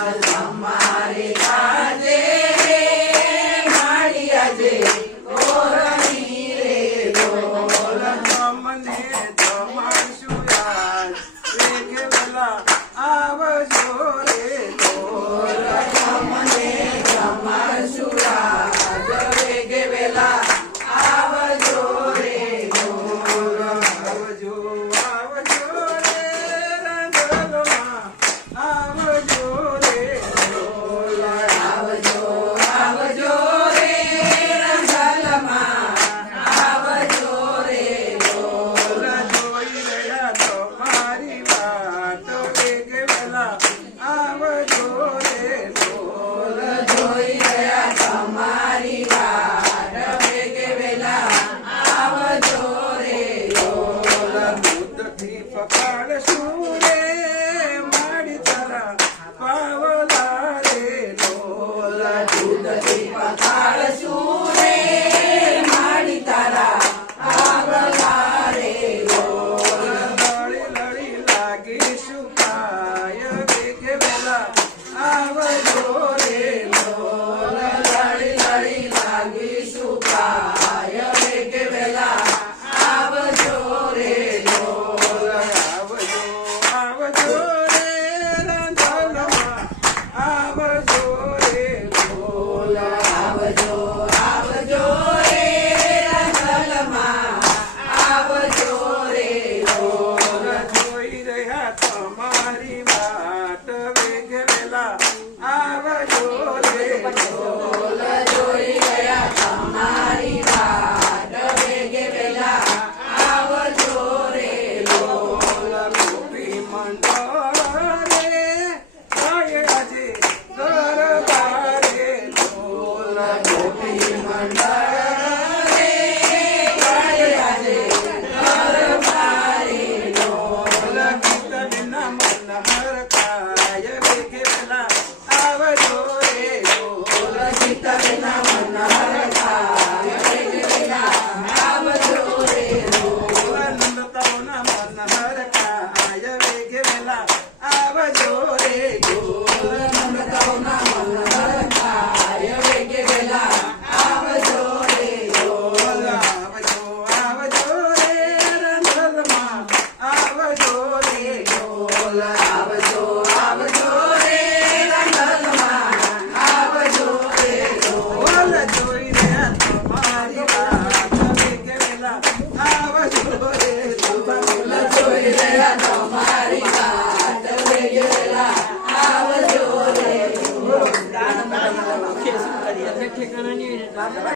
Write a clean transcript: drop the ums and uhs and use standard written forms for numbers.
તમારી આજે માડી આજે ગોરણી રે ઢોલ તમને જમાડશું યાદ વેગે વેલા આવજો રે ઢોલ તમને જમાડશું યાદ વેગે વેલા આવજો રે ઢોલ આવજો આવજો રે રંગલમાં આવજો રે ઢોલ આવજો આવજો રે રંગલમાં આવજો રે ઢોલ જોઈ રહ્યા તમારી વાત વેગે વેલા આવજો રે ઢોલ જોઈ રહ્યા તમારી વાટ વેગે વેલા આવજો રે ઢોલ દૂધથી પકડશું રે માડી તારા પાવલા રે ઢોલ દૂધથી પકાળશું રે માડી તારા આવલા રે ઢોલ લડી લડી લાગીશું કાય વેગે વેલા આવજો રે ઢોલ લડી લડી લાગીશું કાય વેગે વેલા આવજો રે ઢોલ આવજો આવજો રે રંગલમાં આવજો રે ઢોલ આવજો આવજો રે રંગલમાં આવજો રે ઢોલ જોઈ રહ્યા તમારી વાત વેગે વેલા આવજો રે ઢોલ જોઈ ગયા તમારી વાટ વેગે વેલા આવજો રે ઢોલ ગોપી મંડળ રે ગાય આજે ગરબારે ઢોલ ગોપી મંડળ રે ગાય આજે ગરબારે ઢોલ ગીત વિના મન